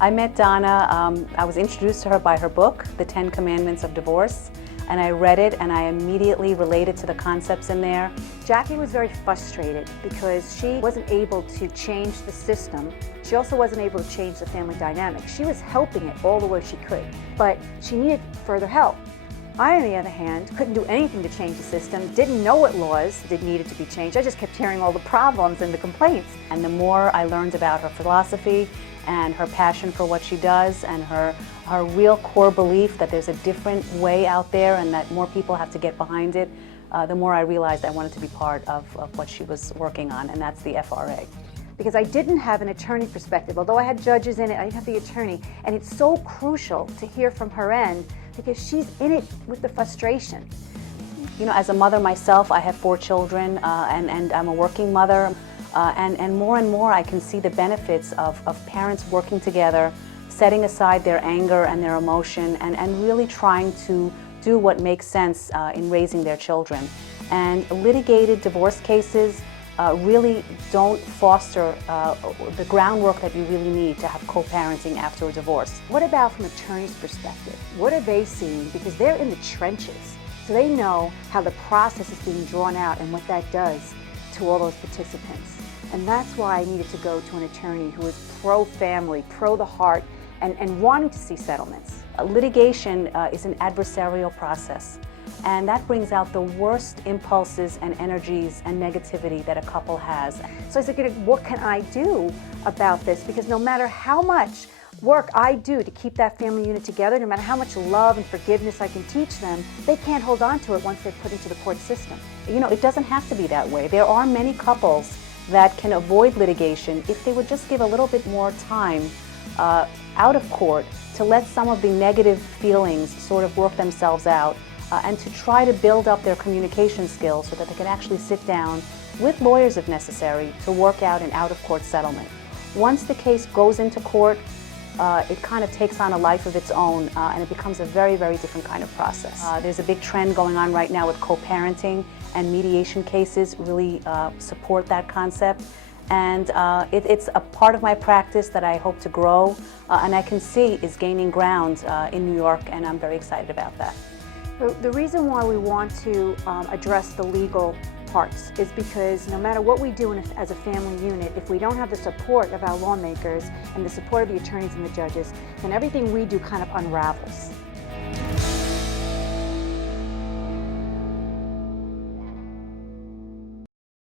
I met Donna, I was introduced to her by her book, The 10 Commandments of Divorce, and I read it and I immediately related to the concepts in there. Jackie was very frustrated because she wasn't able to change the system. She also wasn't able to change the family dynamic. She was helping it all the way she could, but she needed further help. I, on the other hand, couldn't do anything to change the system, didn't know what laws needed to be changed. I just kept hearing all the problems and the complaints. And the more I learned about her philosophy and her passion for what she does and her real core belief that there's a different way out there and that more people have to get behind it, the more I realized I wanted to be part of what she was working on, and that's the FRA. Because I didn't have an attorney perspective. Although I had judges in it, I didn't have the attorney. And it's so crucial to hear from her end because she's in it with the frustration. You know, as a mother myself, I have 4 children and I'm a working mother. And more I can see the benefits of parents working together, setting aside their anger and their emotion, and really trying to do what makes sense in raising their children. And litigated divorce cases really don't foster the groundwork that you really need to have co-parenting after a divorce. What about from attorney's perspective? What are they seeing? Because they're in the trenches, so they know how the process is being drawn out and what that does to all those participants. And that's why I needed to go to an attorney who is pro-family, pro the heart, and wanting to see settlements. Litigation is an adversarial process, and that brings out the worst impulses and energies and negativity that a couple has. So I said, what can I do about this? Because no matter how much work I do to keep that family unit together, no matter how much love and forgiveness I can teach them, they can't hold on to it once they're put into the court system. You know, it doesn't have to be that way. There are many couples that can avoid litigation if they would just give a little bit more time out of court to let some of the negative feelings sort of work themselves out and to try to build up their communication skills so that they can actually sit down with lawyers if necessary to work out an out-of-court settlement. Once the case goes into court, it kind of takes on a life of its own and it becomes a very, very different kind of process. There's a big trend going on right now with co-parenting, and mediation cases really support that concept. And it's a part of my practice that I hope to grow and I can see is gaining ground in New York, and I'm very excited about that. The reason why we want to address the legal parts is because no matter what we do as a family unit, if we don't have the support of our lawmakers and the support of the attorneys and the judges, then everything we do kind of unravels.